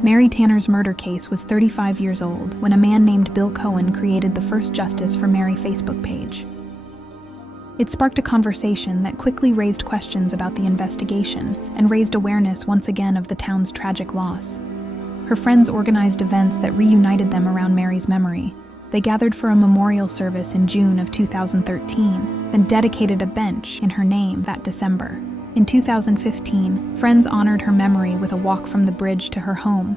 Mary Tanner's murder case was 35 years old when a man named Bill Cohen created the First Justice for Mary Facebook page. It sparked a conversation that quickly raised questions about the investigation and raised awareness once again of the town's tragic loss. Her friends organized events that reunited them around Mary's memory. They gathered for a memorial service in June of 2013, then dedicated a bench in her name that December. In 2015, friends honored her memory with a walk from the bridge to her home.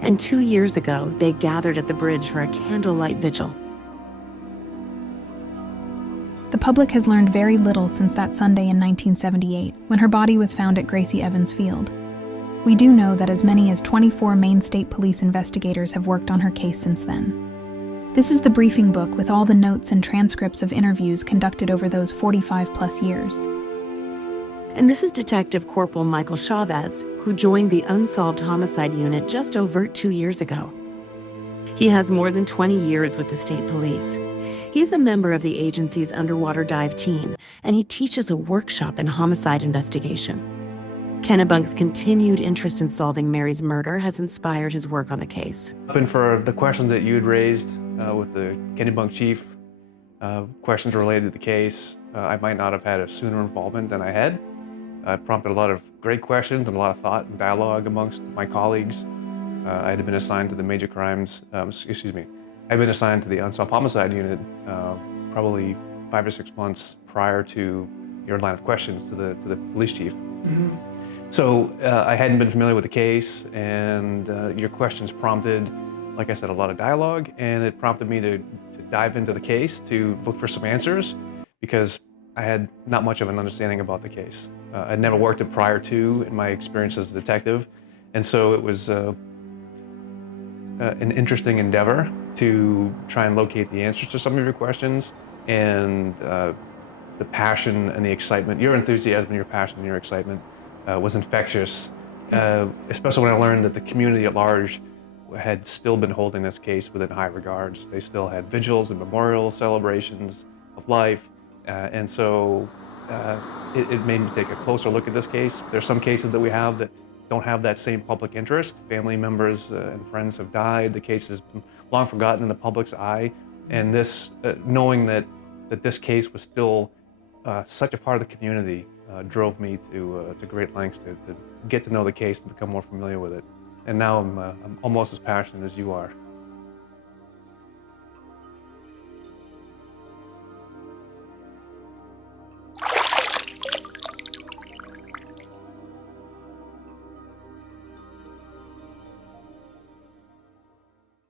And 2 years ago, they gathered at the bridge for a candlelight vigil. The public has learned very little since that Sunday in 1978, when her body was found at Gracie Evans Field. We do know that as many as 24 Maine State Police investigators have worked on her case since then. This is the briefing book with all the notes and transcripts of interviews conducted over those 45-plus years. And this is Detective Corporal Michael Chavez, who joined the Unsolved Homicide Unit just over 2 years ago. He has more than 20 years with the state police. He's a member of the agency's underwater dive team, and he teaches a workshop in homicide investigation. Kennebunk's continued interest in solving Mary's murder has inspired his work on the case. And for the questions that you had raised with the Kennebunk chief, questions related to the case, I might not have had a sooner involvement than I had. It prompted a lot of great questions and a lot of thought and dialogue amongst my colleagues. I had been assigned to the major crimes, I'd been assigned to the Unsolved Homicide Unit probably 5 or 6 months prior to your line of questions to the police chief. Mm-hmm. So I hadn't been familiar with the case, and your questions prompted, like I said, a lot of dialogue, and it prompted me to dive into the case to look for some answers, because I had not much of an understanding about the case. I'd never worked it prior to in my experience as a detective, and so it was an interesting endeavor to try and locate the answers to some of your questions, and the passion and the excitement, your enthusiasm, your passion, and your excitement was infectious, especially when I learned that the community at large had still been holding this case within high regards. They still had vigils and memorial celebrations of life, and so it made me take a closer look at this case. There's some cases that we have that don't have that same public interest. Family members and friends have died. The case is long forgotten in the public's eye, and this, knowing that this case was still such a part of the community, drove me to great lengths to get to know the case and become more familiar with it. And now I'm almost as passionate as you are.